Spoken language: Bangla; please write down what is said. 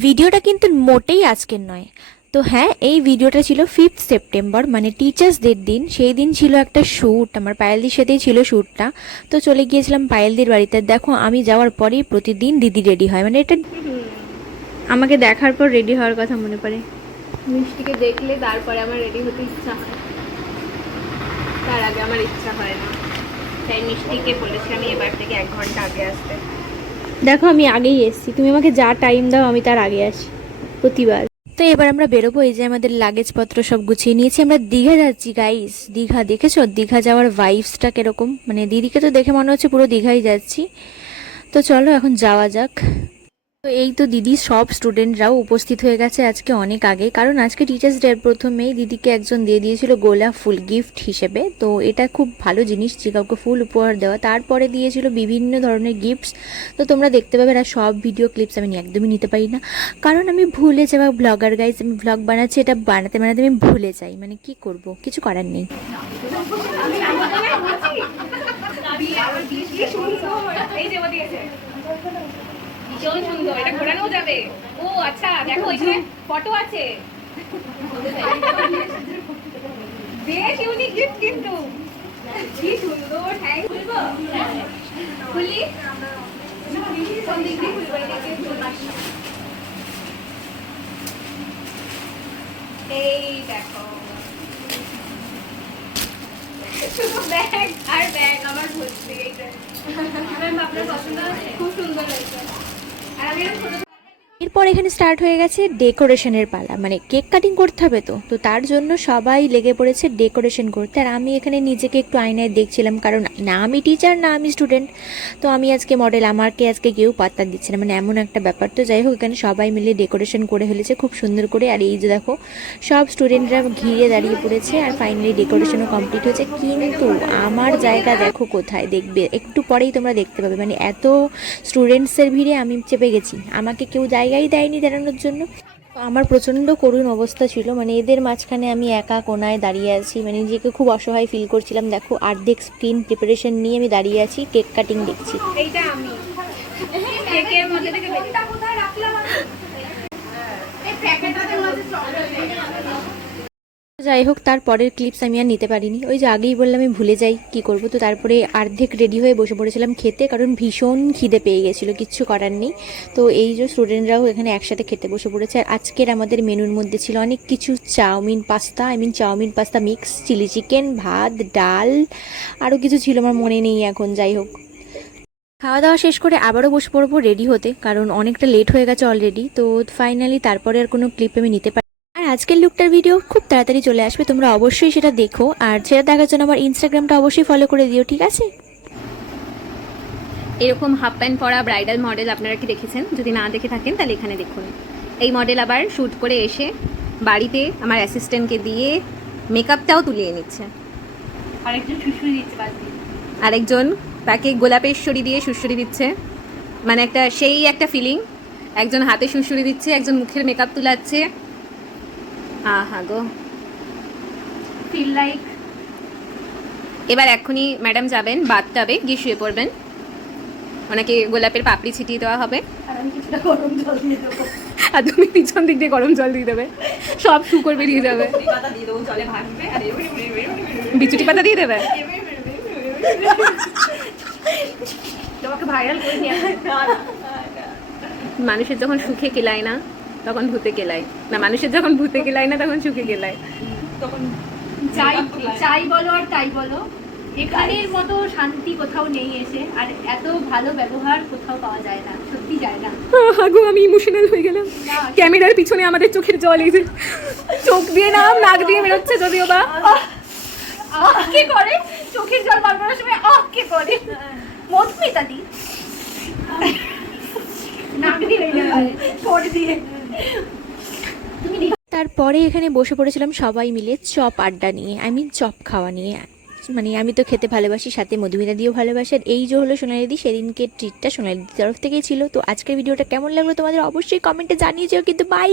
ভিডিওটা কিন্তু মোটেই আজকের নয়। তো হ্যাঁ, এই ভিডিওটা ছিল 5 সেপ্টেম্বর, মানে টিচার্স ডের দিন। সেই দিন ছিল একটা শ্যুট, আমার পায়েলদির সাথেই ছিল শ্যুটটা। তো চলে গিয়েছিলাম পায়েলদির বাড়িতে। দেখো, আমি যাওয়ার পরেই প্রতিদিন দিদি রেডি হয়, মানে এটা আমাকে দেখার পর রেডি হওয়ার কথা মনে পড়ে। মিষ্টিকে দেখলে তারপরে আমার রেডি হতে ইচ্ছা হয়, তার আগে আমার ইচ্ছা হয় না। তাই মিষ্টিকে বলেছি আমি এবার থেকে 1 ঘন্টা আগে আসতে। দেখো, আমি আগেই এসেছি, তুমি আমাকে যা টাইম দাও আমি তার আগে আসি প্রতিবার। তো এবার আমরা বেরোবো। এই যে আমাদের লাগেজপত্র সব গুছিয়ে নিয়েছি, আমরা দীঘা যাচ্ছি গাইস। দীঘা দেখেছো? দীঘা যাওয়ার ভাইবসটা কিরকম, মানে দিদিকে তো দেখে মনে হচ্ছে পুরো দীঘাই যাচ্ছি। তো চলো এখন যাওয়া যাক। তো এই তো দিদি সব স্টুডেন্টরাও উপস্থিত হয়ে গেছে আজকে অনেক আগে, কারণ আজকে টিচার্স ডে। প্রথমেই দিদিকে একজন দিয়ে দিয়েছিল গোলাপ ফুল গিফট হিসেবে। তো এটা খুব ভালো জিনিস যে কাউকে ফুল উপহার দেওয়া। তারপরে দিয়েছিল বিভিন্ন ধরনের গিফটস। তো তোমরা দেখতে পাবে, আর সব ভিডিও ক্লিপস আমি একদমই নিতে পারি না, কারণ আমি ভুলে যাওয়া ব্লগার গাইজ। আমি ব্লগ বানাচ্ছি, এটা বানাতে বানাতে আমি ভুলে যাই, মানে কি করব, কিছু করার নেই। ভীষণ সুন্দর, এটা ঘোরানো যাবে। ও আচ্ছা, দেখো এখানে ফটো আছে। বেশ ইউনিক গিফট কিন্তু, কি সুন্দর। Thank you. খুলি কোন দিক দিয়ে খুলবো? এই দেখো, শুধু ব্যাগ আর ব্যাগ আমার ভর্তি। এইটা ম্যাম আপনার পছন্দ হয়েছে? খুব সুন্দর হয়েছে। আর আমি এরকম ছোট এরপর এখানে স্টার্ট হয়ে গেছে ডেকোরেশনের পালা, মানে কেক কাটিং করতে হবে। তো তার জন্য সবাই লেগে পড়েছে ডেকোরেশন করতে। আর আমি এখানে নিজেকে একটু আয়নায় দেখছিলাম, কারণ না আমি টিচার না আমি স্টুডেন্ট। তো আমি আজকে মডেল, আমাকে আজকে কেউ পাত্তা দিচ্ছে না, মানে এমন একটা ব্যাপার। তো যাই হোক, এখানে সবাই মিলে ডেকোরেশন করে ফেলেছে খুব সুন্দর করে। আর এই যে দেখো, সব স্টুডেন্টরা ঘিরে দাঁড়িয়ে পড়েছে। আর ফাইনালি ডেকোরেশনও কমপ্লিট হয়েছে। কিন্তু আমার জায়গা দেখো কোথায়, দেখবে একটু পরেই তোমরা দেখতে পাবে। মানে এত স্টুডেন্টসের ভিড়ে আমি চেপে গেছি, আমাকে কেউ জায়গাই দেয়নি দাঁড়ানোর জন্য। তো আমার প্রচণ্ড করুণ অবস্থা ছিল, মানে এদের মাঝখানে আমি একা কোনায় দাঁড়িয়ে আছি, মানে নিজেকে খুব অসহায় ফিল করছিলাম। দেখো, অর্ধেক স্ক্রিন প্রিপারেশন নিয়ে আমি দাঁড়িয়ে আছি, কেক কাটিং দেখছি। এইটা আমি কেকের মধ্যে থেকে কোনটা কোথায় রাখলাম আমি? এই প্যাকেটটাতে মধ্যে চকলেট। যাই হোক, তার পরের ক্লিপস আমি আর নিতে পারিনি। ওই যে আগেই বললাম আমি ভুলে যাই, কি করব। তো তারপরে অর্ধেক রেডি হয়ে বসে পড়েছিলাম খেতে, কারণ ভীষণ খিদে পেয়ে গেছিলো, কিচ্ছু করার নেই। তো এই যে স্টুডেন্টরাও এখানে একসাথে খেতে বসে পড়েছে। আর আজকের আমাদের মেনুর মধ্যে ছিল অনেক কিছু, chowmein pasta mix, chilli chicken, ভাত, ডাল, আরও কিছু ছিল আমার মনে নেই এখন। যাই হোক, খাওয়া দাওয়া শেষ করে আবারও বসে পড়বো রেডি হতে, কারণ অনেকটা লেট হয়ে গেছে অলরেডি। তো ফাইনালি তারপরে আর কোনো ক্লিপ আমি নিতে পারি। আর আজকের লুকটার ভিডিও খুব তাড়াতাড়ি চলে আসবে, তোমরা অবশ্যই সেটা দেখো। আর সেটা দেখার জন্য আমার ইনস্টাগ্রামটা অবশ্যই ফলো করে দিও, ঠিক আছে? এরকম হাফ প্যান্ট পরা ব্রাইডাল মডেল আপনারা কি দেখেছেন? যদি না দেখে থাকেন তাহলে এখানে দেখুন। এই মডেল আবার শ্যুট করে এসে বাড়িতে আমার অ্যাসিস্ট্যান্টকে দিয়ে মেকআপটাও তুলিয়ে নিচ্ছে। আরেকজন সুশ্রী দিচ্ছে, আরেকজন তাকে গোলাপের শড়ি দিয়ে সুশ্রী দিচ্ছে, মানে সেই একটা ফিলিং। একজন হাতে সুশ্রী দিচ্ছে, একজন মুখের মেকআপ তুলাচ্ছে। আহা গো, ফিল লাইক। এবার এক্ষুনি ম্যাডাম যাবেন বাথটাবে, গিয়ে শুয়ে পড়বেন। ওনাকে গোলাপের পাপড়ি ছিটিয়ে দেওয়া হবে, আর তুমি পিছন দিক দিয়ে গরম জল দিয়ে দেবে, সব শুকর বেরিয়ে যাবে। বিচুটি পাতা দিয়ে দেবে। মানুষের যখন সুখে কেলায় না তখন ভূতে কেলায় না, মানুষের যখন ভূতে কেলায় না তখন সুখে কেলায়। তখন চাই বলো আর তাই বলো, এখানের মতো শান্তি কোথাও নেই এসে, আর এত ভালো ব্যবহার কোথাও পাওয়া যায় না, সত্যি যায় না। গো, আমি ইমোশনাল হয়ে গেলাম। ক্যামেরার পিছনে আমাদের চোখের জল, এই যে চোখ দিয়ে না নাক দিয়ে বেরোচ্ছে, যদিও বা কে করে চোখের জল বার করার সময় কে করে মধুমিতা দি নাক দিয়ে পড়ে দিয়ে। তারপরে এখানে বসে পড়েছিলাম সবাই মিলে চপ আড্ডা নিয়ে, চপ খাওয়া নিয়ে। মানে আমি তো খেতে ভালোবাসি, সাথে মধুমিতা দিয়েও ভালোবাসি। আর এই যে হলো সোনালিদি, সেদিনকে ট্রিটটা সোনালিদির তরফ থেকেই ছিল। তো আজকের ভিডিওটা কেমন লাগলো তোমাদের অবশ্যই কমেন্টে জানিয়ে যেও কিন্তু। বাই।